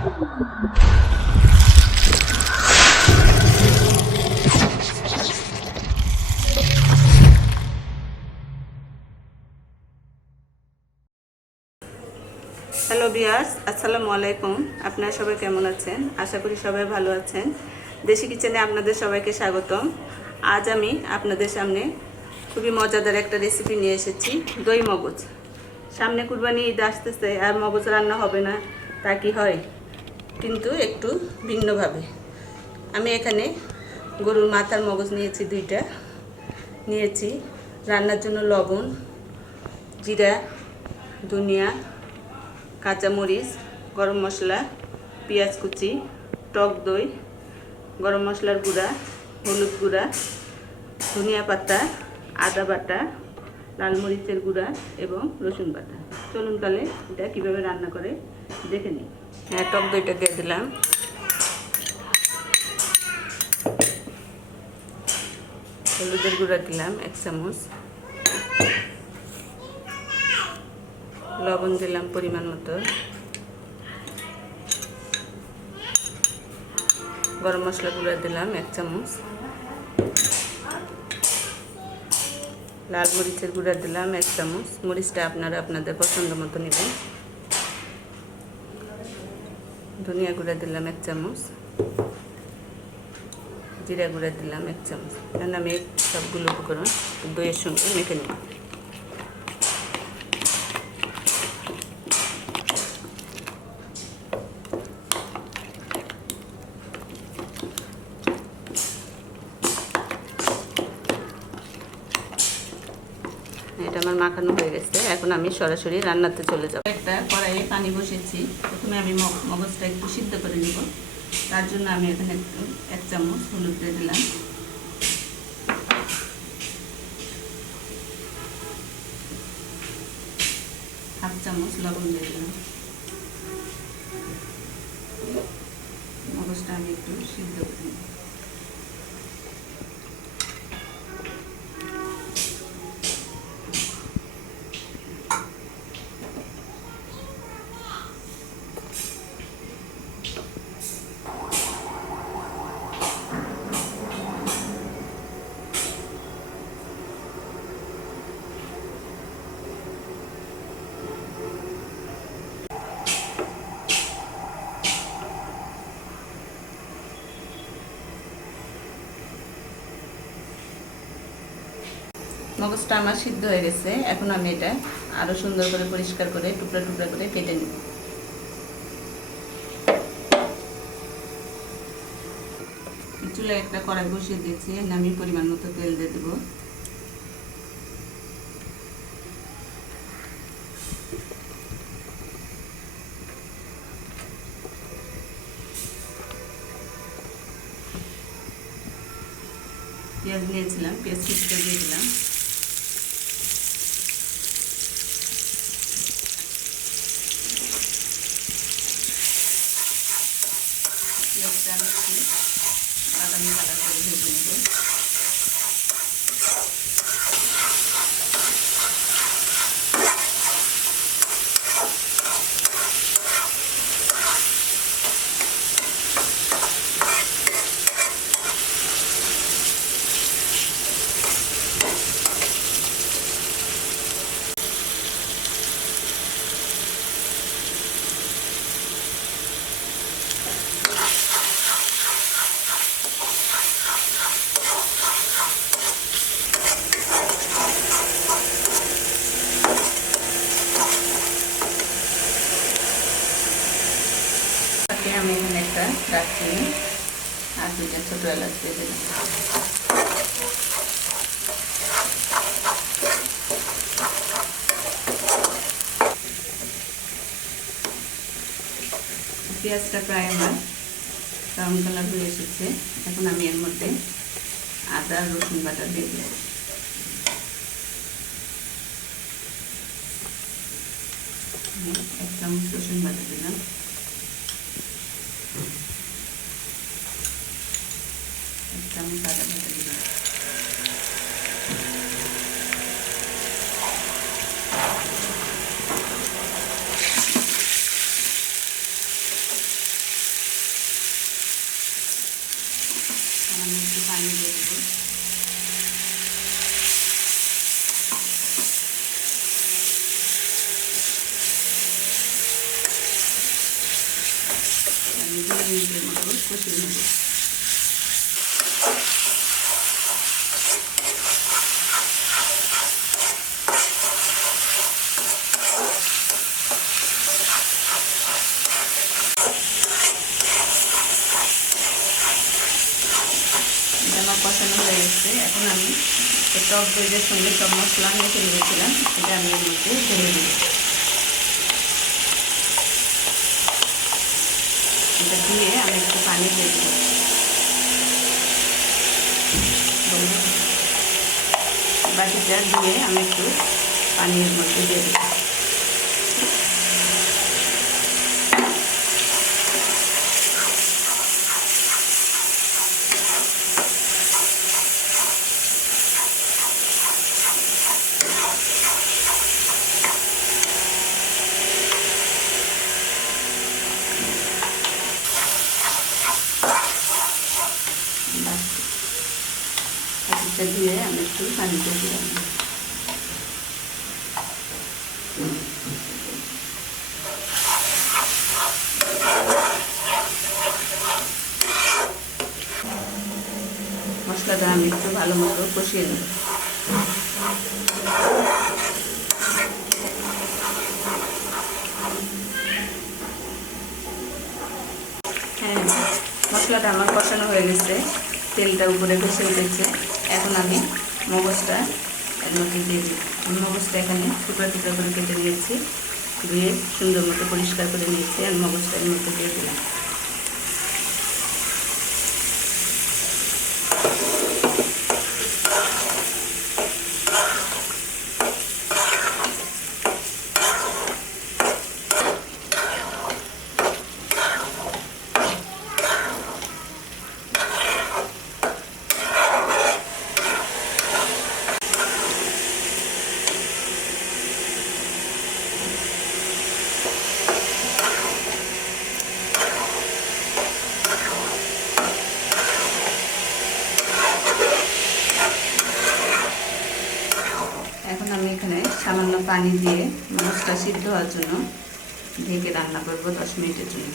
Hello viewers, আসসালামু আলাইকুম। আপনারা সবাই কেমন আছেন? আশা করি সবাই ভালো আছেন। দেশি কিচেনে আপনাদের সবাইকে স্বাগতম। আজ আমি আপনাদের সামনে খুবই মজাদার একটা রেসিপি নিয়ে এসেছি, দই মগজ। সামনে কুরবানি ঈদ আসতেছে, আর মগজ রান্না হবে না তা কি হয়? কিন্তু একটু ভিন্নভাবে। আমি এখানে গরুর মাথার মগজ নিয়েছি, 2টা নিয়েছি। রান্নার জন্য লবণ, জিরা, ধনিয়া, কাঁচামরিচ, গরম মশলা, পেঁয়াজ কুচি, টক দই, গরম মশলার গুঁড়া, হলুদ গুঁড়া, ধনিয়া পাতা, আদা বাটা, লাল মরিচের গুঁড়া এবং রসুন বাটা। চলুন তাহলে এটা কীভাবে রান্না করে দেখে নিই। হ্যাঁ, টক দইটা দিয়ে দিলাম। হলুদের গুঁড়া দিলাম 1 চামচ, লবণ দিলাম পরিমাণ মতো, গরম মশলা গুঁড়া দিলাম 1 চামচ, লাল মরিচের গুঁড়া দিলাম 1 চামচ। মরিচটা আপনারা আপনাদের পছন্দ মতো নেবেন। ধনিয়া গুঁড়া দিলাম 1 চামচ, জিরা গুঁড়া দিলাম 1 চামচ। এখন আমি সবগুলো উপকরণ দইয়ের সঙ্গে মেখে নেব। এটা আমার মাখানো হয়ে গেছে। এখন আমি সরাসরি রান্নাতে চলে যাব। একটা কড়াইয়ে পানি বসিয়েছি। প্রথমে আমি মগজটা একটু সিদ্ধ করে নেব। তার জন্য আমি এখানে একটু 1 চামচ হলুদ দিয়ে দিলাম, হাফ চামচ লবণ দিয়ে দিলাম। মগজটা আমি একটু সিদ্ধ করে নেব। মগজটা আমার সিদ্ধ হয়ে গেছে। এখন আমি এটা আরো সুন্দর করে পরিষ্কার করে টুকরা টুকরা করে কেটে নেব। চুলায় একটা কড়াই বসিয়ে দিয়েছি। আমি পরিমাণ মতো তেল দিয়ে দেব। পেঁয়াজ নিয়েছিলাম, পেঁয়াজ কুচি দিয়ে দিলাম। পেঁয়াজটা আমি একটু বাদামি কালার করে ভেজে নেব। আমি এখানে একটা দারচিনি আর 2টা ছোটো এলাচ দিয়ে দিলাম। পেঁয়াজটা প্রায় আমার ব্রাউন কালার হয়ে এসেছে। এখন আমি এর মধ্যে আদা রসুন বাটা দিয়ে দিলাম। এক চামচ রসুন বাটা দিলাম, এক চামচ আদা বাটা দিলাম। আমি 2 মিনিটের মতো কষিয়ে নেব। আমার কষানো হয়ে গেছে। এখন আমি টক দইয়ের সঙ্গে সব মশলা মেখে নিয়েছিলাম, এটা আমি এর মধ্যে ঢেলে দেব। এটা দিয়ে আমি একটু পানি দিয়ে দেব। বাটিটা দিয়ে আমি একটু পানির মধ্যে দিয়ে দেব। বাটিটা দিয়ে আমি একটু পানি দিয়ে দিলাম। মশলাটা আমি একটু ভালো মতো কষিয়ে নেব। হ্যাঁ, মশলাটা আমার কষানো হয়ে গেছে, তেলটা উপরে ভেসে উঠেছে। এখন আমি মগজটা এর মধ্যে দিয়ে দিই। আমি মগজটা এখানে টুকরা টুকরা করে কেটে নিয়েছি, ধুয়ে সুন্দর মতো পরিষ্কার করে নিয়েছি। আর মগজটা এর মধ্যে দিয়ে দিলাম। এখন আমি এখানে সামান্য পানি দিয়ে মাছটা সিদ্ধ হওয়ার জন্য ঢেকে রান্না করব 10 মিনিটের জন্য।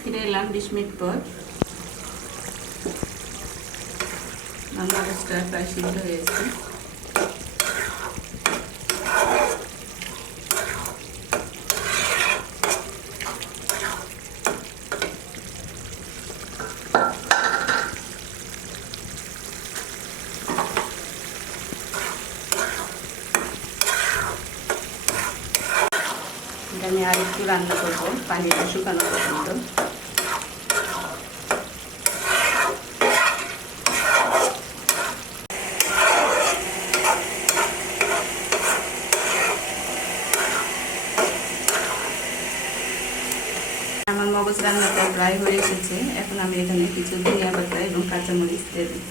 ফিরে এলাম 20 মিনিট পর। মাছটা প্রায় সিদ্ধ হয়েছে। আমি আর একটু রান্না করবো, পানিটা শুকানো পর্যন্ত। আমার মগজ রান্নাটা প্রায় হয়ে এসেছে। এখন আমি এখানে কিছু ধনিয়া পাতা এবং কাঁচামরিচ দিয়ে দিই।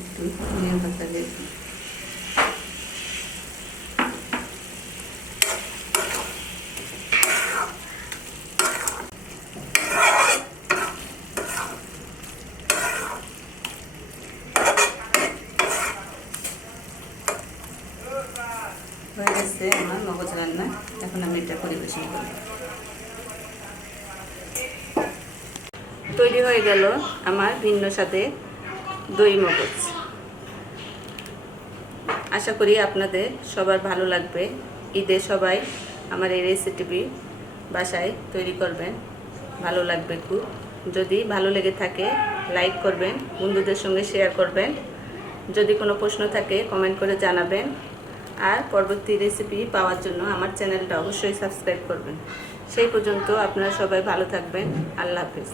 একটু ধনিয়া পাতা দিয়ে দিই। হয়ে গেছে আমার মগজ রান্না। এখন আমি এটা পরিবেশন করি। তৈরি হয়ে গেল আমার ভিন্ন স্বাদে দই মগজ। আশা করি আপনাদের সবার ভালো লাগবে। ঈদে সবাই আমার এই রেসিপি বাসায় তৈরি করবেন, ভালো লাগবে খুব। যদি ভালো লেগে থাকে লাইক করবেন, বন্ধুদের সঙ্গে শেয়ার করবেন। যদি কোনো প্রশ্ন থাকে কমেন্ট করে জানাবেন। আর পরবর্তী রেসিপি পাওয়ার জন্য আমার চ্যানেলটা অবশ্যই সাবস্ক্রাইব করবেন। সেই পর্যন্ত আপনারা সবাই ভালো থাকবেন। আল্লাহ হাফেজ।